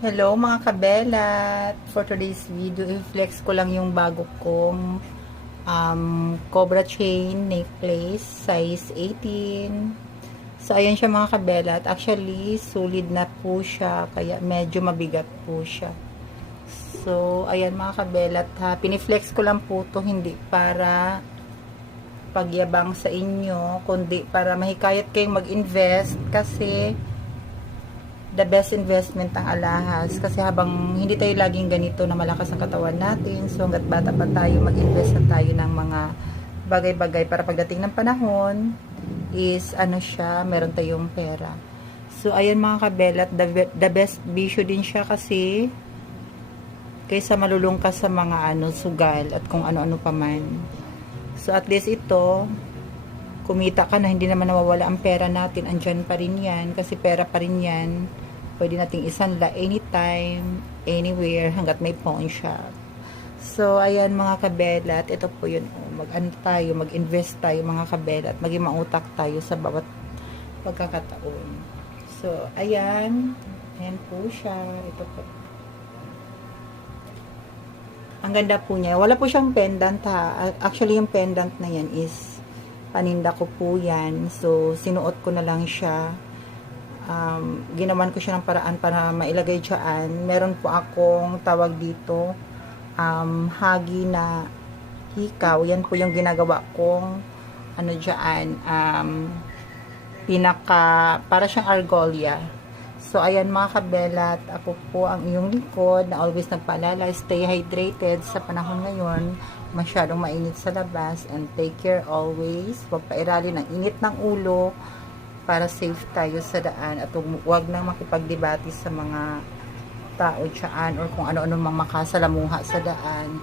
Hello mga kabelat! For today's video, i-flex ko lang yung bago kong Cobra Chain necklace, size 18. So, ayan siya mga kabelat. Actually, solid na po siya, kaya medyo mabigat po siya. So, ayan mga kabelat ha. Piniflex ko lang po to hindi para pagyabang sa inyo, kundi para mahikayat kayong mag-invest kasi the best investment ang alahas kasi habang hindi tayo laging ganito na malakas ang katawan natin, so hanggat bata pa tayo, mag-invest na tayo ng mga bagay-bagay para pagdating ng panahon is siya, meron tayong pera. So ayan mga kabelat, the best bisyo din siya kasi kaysa malulung ka sa mga sugal at kung ano-ano pa man. So at least ito, kumita ka na, hindi naman nawawala ang pera natin, andyan pa rin yan, kasi pera pa rin yan, pwede nating isanla anytime, anywhere, hanggat may pawn shop. So, ayan mga kabelat, ito po yun, mag-invest tayo mga kabelat, maging mautak tayo sa bawat pagkakataon. So, ayan po siya, ito po. Ang ganda po niya, wala po siyang pendant ha, actually yung pendant na yan is paninda ko po yan. So, sinuot ko na lang siya. Ginawan ko siya ng paraan para mailagay dyan. Meron po akong tawag dito, hagi na hikaw. Yan po yung ginagawa kong dyan, para siyang argolla. So, ayan mga kabelat, ako po ang iyong likod na always nagpaalala, stay hydrated sa panahon ngayon, masyadong mainit sa labas, and take care always. Huwag pairali ng init ng ulo para safe tayo sa daan at huwag nang makipagdebate sa mga tao dyan or kung ano-ano mang makasalamuha sa daan.